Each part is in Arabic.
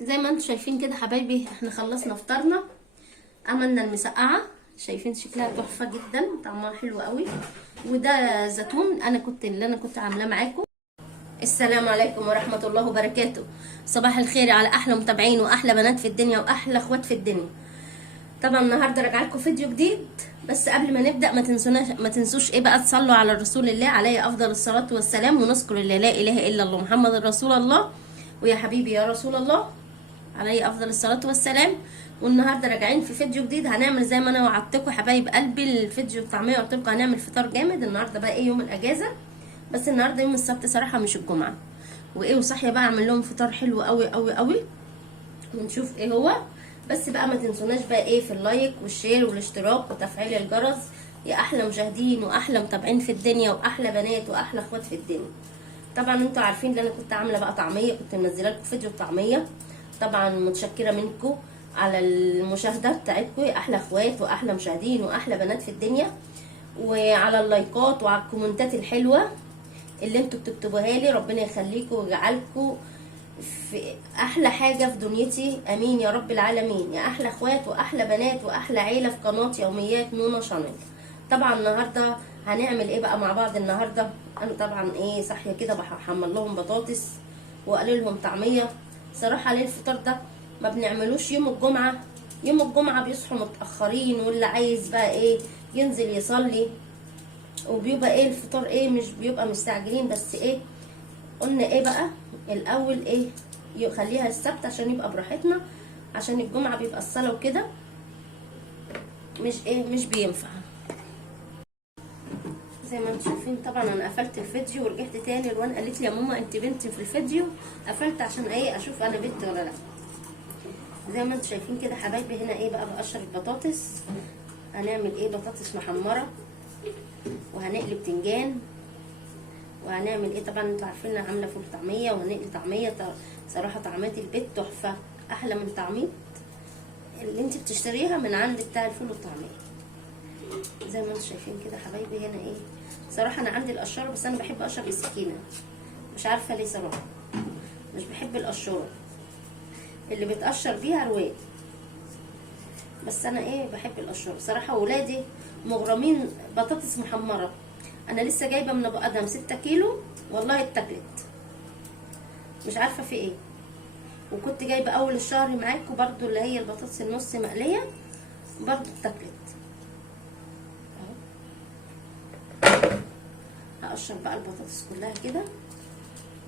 زي ما انتم شايفين كده حبايبي، احنا خلصنا فطارنا، عملنا المسقعه. شايفين شكلها تحفه جدا، طعمها حلو قوي. وده زيتون انا كنت عاملاه معاكم. السلام عليكم ورحمه الله وبركاته. صباح الخير على احلى متابعين واحلى بنات في الدنيا واحلى اخوات في الدنيا. طبعا النهارده راجعه لكم فيديو جديد، بس قبل ما نبدا ما تنسوش ايه بقى، تصلوا على رسول الله عليه افضل الصلاه والسلام، ونذكر الله لا اله الا الله محمد رسول الله. ويا حبيبي يا رسول الله عليه افضل الصلاه والسلام. والنهارده راجعين في فيديو جديد، هنعمل زي ما انا وعدتكم حبايب قلبي الفيديو بتاع 100، قلت لكم هنعمل فطار جامد. النهارده بقى ايه، يوم الاجازه، بس النهارده يوم السبت صراحه مش الجمعه. وايه وصاحيه بقى اعمل لهم فطار حلو قوي قوي قوي، ونشوف ايه هو. بس بقى ما تنسوناش بقى ايه في اللايك والشير والاشتراك وتفعيل الجرس، يا احلى مشاهدين واحلى متابعين في الدنيا واحلى بنات واحلى اخوات في الدنيا. طبعا انتوا عارفين ان انا كنت عامله بقى طعميه، كنت منزله لكم فيديو طعميه. طبعا متشكره منكم على المشاهده بتاعتكم، يا احلى اخوات واحلى مشاهدين واحلى بنات في الدنيا، وعلى اللايكات وعلى الكومنتات الحلوه اللي انتوا بتكتبوها لي. ربنا يخليكم ويجعلكم في احلى حاجه في دنيتي، امين يا رب العالمين، يا احلى اخوات واحلى بنات واحلى عيله في قناه يوميات نونا شانل. طبعا النهارده هنعمل ايه بقى مع بعض النهارده. انا طبعا ايه صاحيه كده بحمل لهم بطاطس واقلي لهم طعميه. صراحه ليه الفطار ده ما بنعملوش يوم الجمعه. يوم الجمعه بيصحوا متاخرين، واللي عايز بقى ايه ينزل يصلي، وبيبقى ايه الفطار ايه مش بيبقى مستعجلين. بس ايه قلنا ايه بقى الاول ايه يخليها السبت عشان يبقى براحتنا، عشان الجمعه بيبقى الصلاه وكده مش بينفع. زي ما انتم شايفين طبعا انا قفلت الفيديو ورجعت تاني. الوان قالت لي يا ماما انت بنتي في الفيديو، قفلت عشان ايه اشوف انا بنت ولا لا. زي ما انتم شايفين كده حبايبي، هنا ايه بقى بقشر البطاطس. هنعمل ايه بطاطس محمره، وهنقلي بتنجان، وهنعمل ايه طبعا انتوا عارفين انا عامله فول طعميه وهنقلي طعميه. صراحه طعميه البيت تحفه، احلى من طعميه اللي انت بتشتريها من عند بتاع الفول والطعميه. زي ما انتم شايفين كده حبايبي، هنا ايه صراحه انا عندي القشاره، بس انا بحب اقشر بالسكينه، مش عارفه ليه صراحه، مش بحب القشاره اللي بتقشر بيها رواد، بس انا ايه بحب القشاره صراحه. ولادي مغرمين بطاطس محمره. انا لسه جايبه من ابو ادم 6 كيلو والله اتاكلت، مش عارفه في ايه. وكنت جايبه اول الشهر معاكم برضو اللي هي البطاطس النص مقليه، برضو اتاكلت. هقشر بقى البطاطس كلها كده،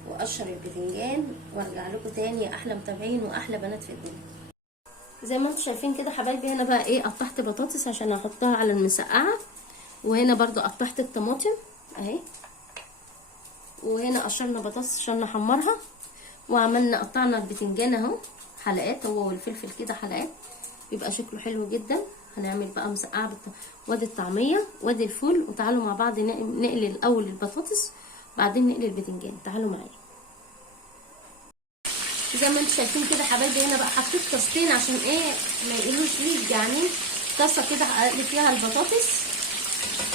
واقشر البتنجان، وارجع لكم تاني يا احلى متابعين واحلى بنات في الدنيا. زي ما انتم شايفين كده حبايبي، هنا بقى ايه قطعت بطاطس عشان احطها على المسقعه، وهنا برضو قطعت الطماطم اهي، وهنا قشرنا بطاطس عشان نحمرها، وعملنا قطعنا البتنجان اهو حلقات، هو والفلفل كده حلقات، يبقى شكله حلو جدا. هنعمل بقى مسقعه وادي الطعميه وادي الفول، وتعالوا مع بعض نقلي الاول البطاطس بعدين نقلي البتنجان. تعالوا معايا. زي ما انتم شايفين كده حبايبي، هنا بقى حطيت طاستين عشان ايه ما يقولوش ليه يعني. طاسه كده اقلي فيها البطاطس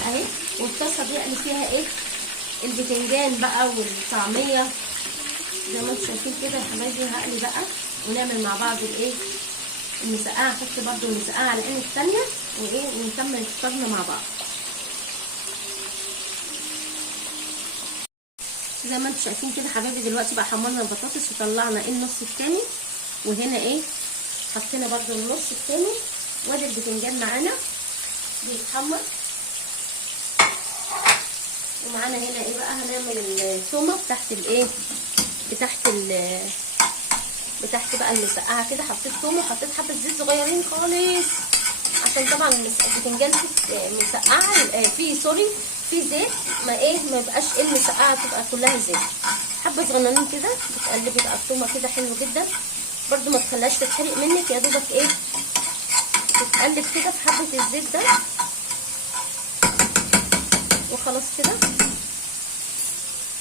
اهي، والطاسه دي اقلي فيها ايه البتنجان بقى والطعميه. زي ما انتم شايفين كده يا حبايبي، هقلي بقى ونعمل مع بعض الايه المسقعه. هحط برده المسقعه على العين الثانيه وايه ونكمل فطارنا مع بعض. زي ما انتم شايفين كده حبايبي، دلوقتي بقى حمرنا البطاطس وطلعنا النص الثاني، وهنا ايه حطينا برده النص الثاني، وادي البتنجان معانا بيتحمر. ومعانا هنا ايه بقى هنعمل التومه بتاعت الايه بتاعت بقى المسقعه كده. حطيت تومه وحطيت حبه زيت صغيرين خالص، عشان طبعا البتنجان مسقعه فيه سوري في زيت، ما يبقاش المسقعه تبقى كلها زيت. حبه صغننين كده بتقلبي بقى التومه كده حلو جدا، برده ما تخليهاش تتحرق منك، يا دوبك ايه تتقلب كده في حبه الزيت ده وخلاص كده.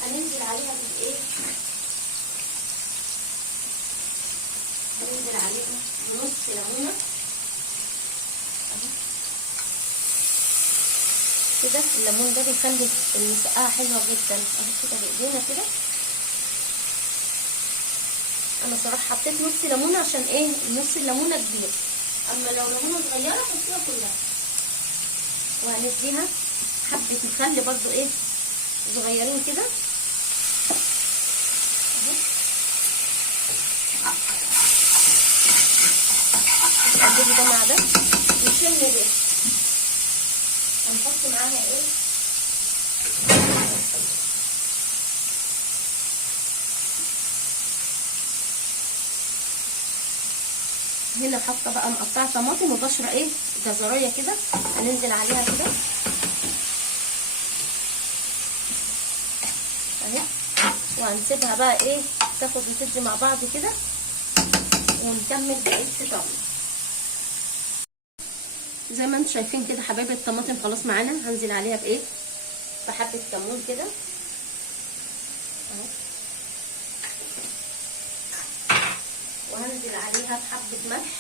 هننزل عليها بالايه هننزل عليها بنص ليمونه كده. الليمون ده بيخلي المسقعه حلوه جدا اهو كده بايدينا كده انا صراحه حطيت نص ليمونه عشان ايه، نص الليمونه كبير، اما لو ليمونه صغيره حطيها كلها. وهنديها حبه مخلي برضو ايه صغيرين كده اهو، نقلبه ده مع ده ونشم ده. هنحط معاها ايه، هنا حاطه بقى مقطعه طماطم وبشره ايه جزرايه كده، هننزل عليها كده اهي، وهنسيبها بقى ايه تاخد وتدي مع بعض كده، ونكمل بقيه الطعم. زي ما انتم شايفين كده حبايبي الطماطم خلاص معانا، هنزل عليها بايه، بحبه كمون كده اهو، وهنزل عليها بحبه ملح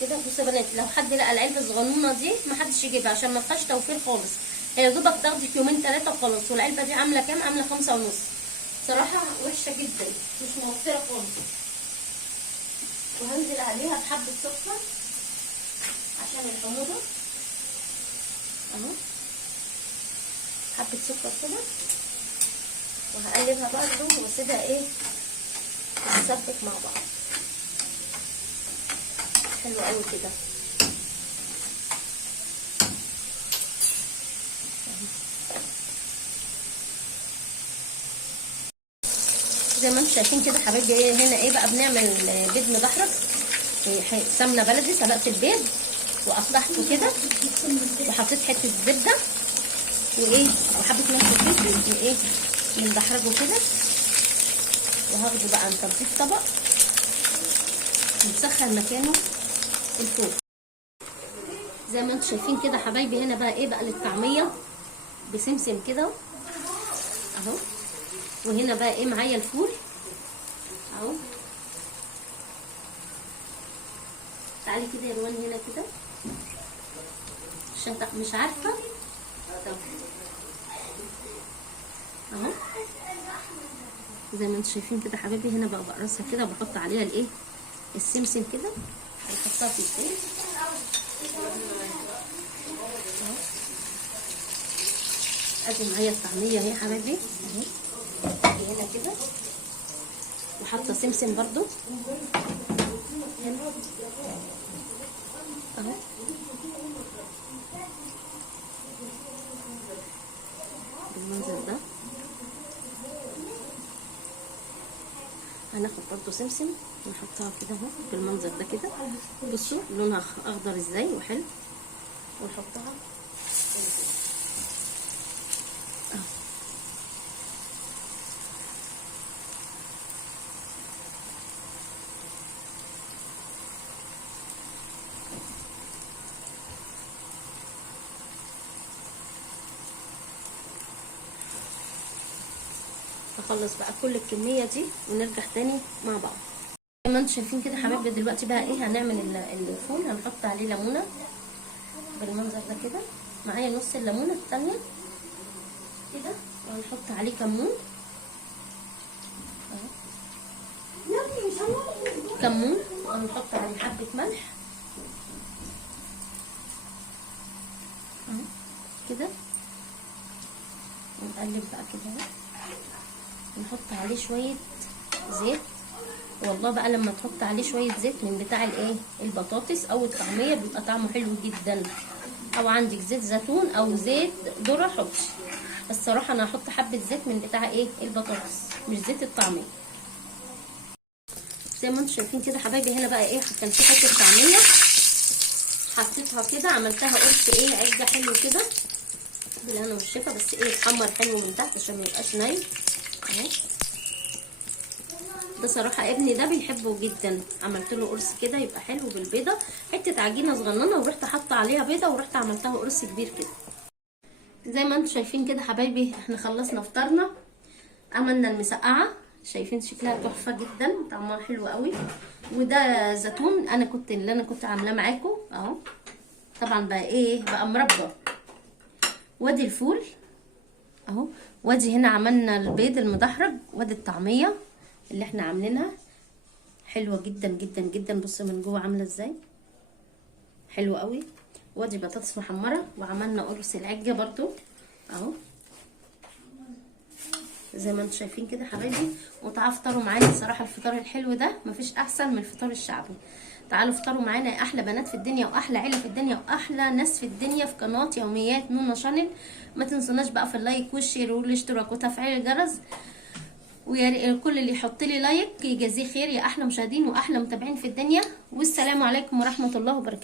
كده. بصوا يا بنات، لو حد لقى العلبه الصغنونه دي محدش يجيبها عشان ما فيهاش توفير خالص، هي دوبك تاخدك يومين 3 وخلاص. والعلبه دي عامله كام؟ عامله 5 ونص. صراحه وحشه جدا مش موفره خالص. وهنزل عليها بحبه سكر عشان الحموضه اهو، حبه سكر كده، وهقلبها برده واسيبها ايه تتسبك مع بعض. حلو قوي كده. زي ما انتم شايفين كده حبايبي، هنا ايه بقى بنعمل بيض مدحرج، سمنه بلدي، سلقت البيض وقطعته كده وحطيت حته زبده وايه وحبه ملح وفلفل وايه بندحرجه كده، وهاخده بقى نفضيه في طبق ونسخن مكانه الفوق. زي ما انتم شايفين كده حبايبي، هنا بقى ايه بقى للطعميه بسمسم كده اهو. وهنا بقى ايه معايا الفول اهو. تعالي كده يا روان هنا كده عشان مش عارفه اهو. زي ما انتم شايفين كده حبايبي، هنا بقى بقرصها كده وبحط عليها الايه السمسم كده، بنحطها في الزيت اهو. ادي معايا الطعميه اهي حبايبي اهي، هنا كده وحاطه سمسم برضو هنا اهو. بالمنظر ده هناخد برضو سمسم ونحطها كده اهو بالمنظر ده كده. بصوا لونها اخضر ازاي وحلو، ونحطها اهو. نخلص بقى كل الكميه دي ونرجع تاني مع بعض. زي ما انتم شايفين كده حبايبي، دلوقتي بقى ايه هنعمل الفول. هنحط عليه ليمونه بالمنظر ده كده، معايا نص الليمونه الثانيه كده، وهنحط عليه كمون اهو، كمون، وهنحط عليه حبه ملح اهو كده، ونقلب بقى كده اهو. نحط عليه شويه زيت، والله بقى لما تحط عليه شويه زيت من بتاع الايه البطاطس او الطعميه بيبقى طعمه حلو جدا. او عندك زيت زيتون او زيت ذره حطي، بس صراحه انا هحط حبه زيت من بتاع ايه البطاطس مش زيت الطعميه. زي ما انتم شايفين كده حبايبي، هنا بقى ايه كان في حته طعميه حطيتها كده، عملتها قرص ايه عجه حلو كده بالهنا والشفا، بس ايه اتحمر حلو من تحت عشان ما يبقاش نايم اهو. ده صراحه ابني ده بيحبه جدا، عملت له قرص كده يبقى حلو بالبيضه، حته عجينه صغننه ورحت حاطه عليها بيضه ورحت عملتها قرص كبير كده. زي ما انتم شايفين كده حبايبي، احنا خلصنا فطارنا، عملنا المسقعه، شايفين شكلها تحفه جدا، طعمها حلو قوي. وده زيتون اللي انا كنت عاملاه معاكم اهو، طبعا بقى ايه بقى مربى. وادي الفول اهو. وادي هنا عملنا البيض المدحرج، وادي الطعميه اللي احنا عاملينها حلوه جدا جدا جدا. بصوا من جوه عامله ازاي، حلوه قوي. وادي بطاطس محمره، وعملنا قرص العجه برضو اهو زي ما انتم شايفين كده حبايبي. وتعالوا افطروا معانا. الصراحه الفطار الحلو ده مفيش احسن من الفطار الشعبي. تعالوا افطروا معانا يا احلى بنات في الدنيا، واحلى عيله في الدنيا، واحلى ناس في الدنيا في قناه يوميات نونا شانل. ما تنسوناش بقى في اللايك والشير والاشتراك وتفعيل الجرس. ويا ريت كل اللي يحط لي لايك يجازيه خير يا احلى مشاهدين واحلى متابعين في الدنيا. والسلام عليكم ورحمه الله وبركاته.